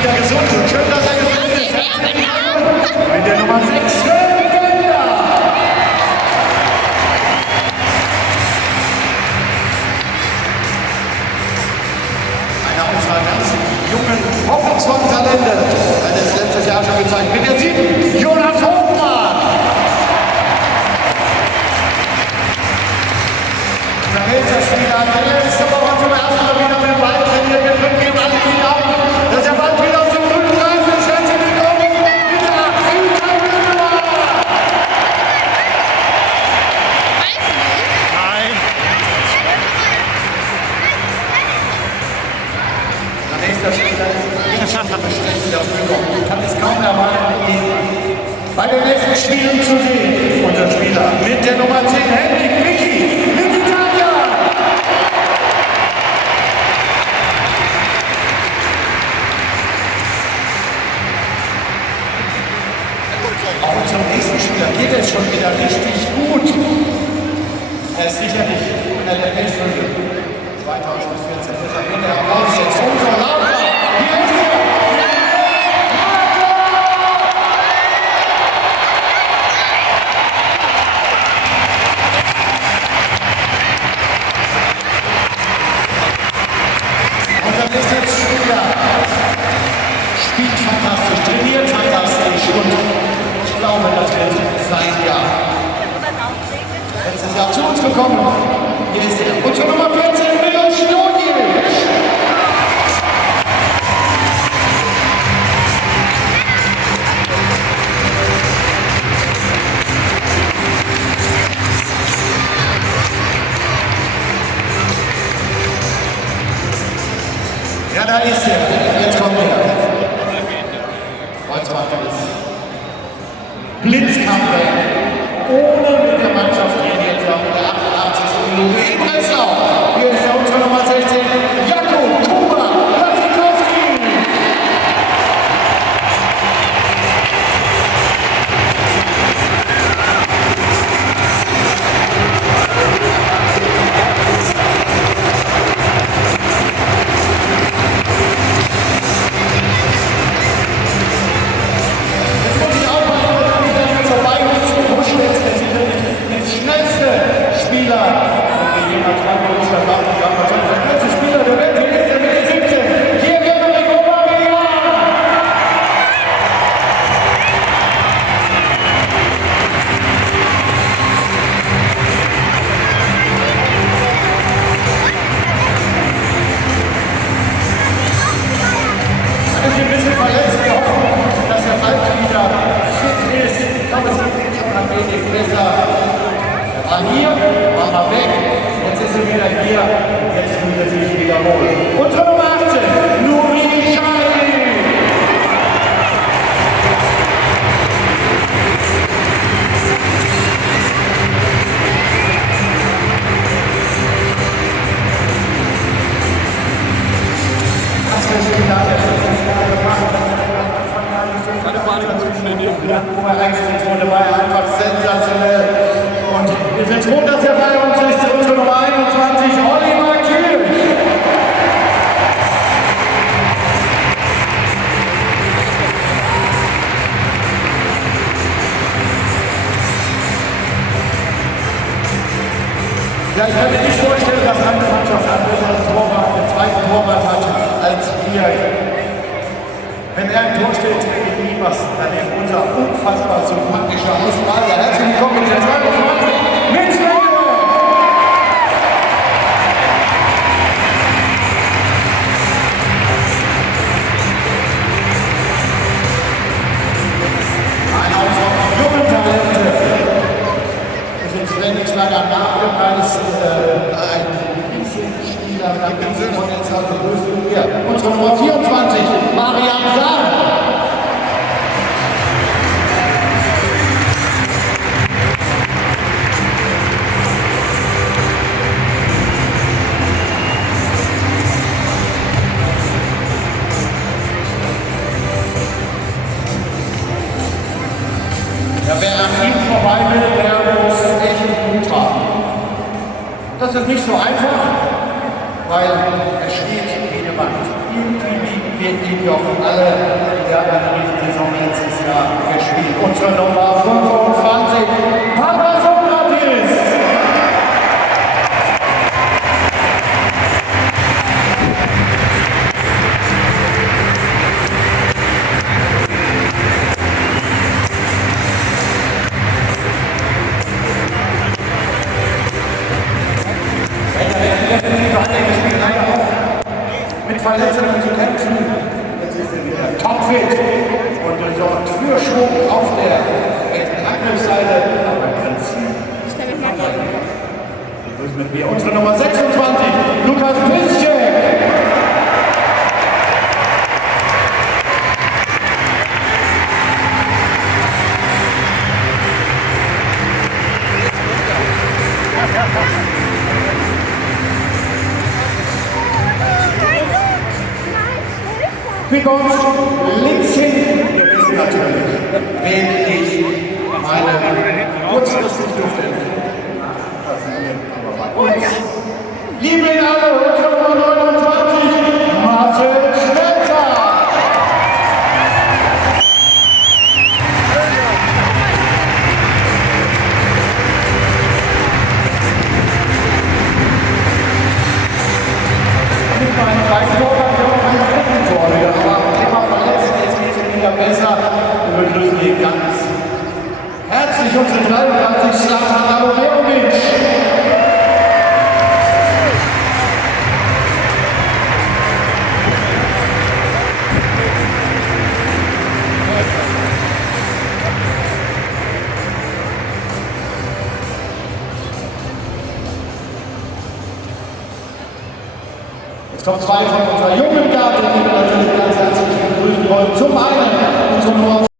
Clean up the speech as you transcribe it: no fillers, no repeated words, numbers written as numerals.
wieder gesund und schön, dass er gesund ist. Mit der Nummer 6, Sven Gelder. Einer unserer ganz jungen, hoffnungsvollen Talente. Hat es letztes Jahr schon gezeigt. Mit der 7, Jonas Hofmann. Der Weltspieler hat letzte Woche zum ersten Mal wieder mit dem Ball trainiert. Wir drücken ihm alle die Daumen, dass er bald wieder auf dem grünen Rasen ist. Herzlich willkommen, wieder Rita Müller. Nein. Der nächste Spieler ist der Führung. Ich kann es kaum erwarten, ihn bei den nächsten Spielen zu sehen. Unser Spieler mit der Nummer 10, Henrik Micky. Auch unserem nächsten Spieler geht es schon wieder richtig gut. Er ist sicherlich einer der besten 2014. Deshalb wird er raus jetzt unser Lauter. Hier ist er! Unser nächster Spieler spielt fantastisch, trainiert fantastisch und ich glaube, das wird sein Jahr. Letztes Jahr zu uns gekommen. Hier ist er. Und zur Nummer 14, Milos Stojic. Ja, da ist er. Jetzt kommt er. Heute macht er das. Blitzcomeback, ohne mit der Mannschaft trainiert zu haben, in der 88. Minute in Breslau. Hier ist der unsere Nummer 16, Jakub Kuba Lasikowski. Hier, war mal weg, jetzt ist er wieder hier, jetzt muss er sich wiederholen. Unsere Nummer 18, Nuri Schari. Das ist der Spieler, der 50 Jahre gemacht hat. Wo er eingesetzt wurde, war er einfach sensationell. Und wir sind froh, dass er bei uns ist, unsere Nummer 21, Oliver Kirch. Ja, ich kann mir nicht vorstellen, dass eine Mannschaft einen besseren Torwart, den zweiten Torwart hat, als wir. Wenn er ein Tor steht, geht nie was. Dann ist unser unfassbar sympathischer Außenballer. Herzlich willkommen mit der 22 mit Sven. Einer unserer jungen Talente. Das ist Trainingslager nachgereist. Ein Spieler mit einem Potenzial für größte Liga. Unsere Nummer 24, Marian Sahn. Ja, wer an ihm vorbei will, der muss echt Mut haben. Das ist nicht so einfach, weil er steht wie eine Wand. Irgendwie wir die doch alle in der Saison letztes Jahr gespielt. Unsere Nummer 25, Papa Sokrates. Mit Verletzungen zu kämpfen, jetzt ist er wieder topfit und er sorgt für Schwung auf der rechten Angriffsseite. Aber im Prinzip begrüßen mit mir unsere Nummer 26, Lukas Piszczek. Wie kommt's? Links hinten. Wir wissen natürlich, wen ich meine kurzfristig durfte. Liebe alle, unsere Nummer 29, Marcel Schmelzer. Mit meinem Reichtor. Besser. Wir begrüßen hier ganz herzlich unsere 33 Zlatan Aloverovic. Jetzt kommt zwei von unserer jungen Garde, die wir natürlich ganz herzlich begrüßen wollen. Zum einen unsere Nummer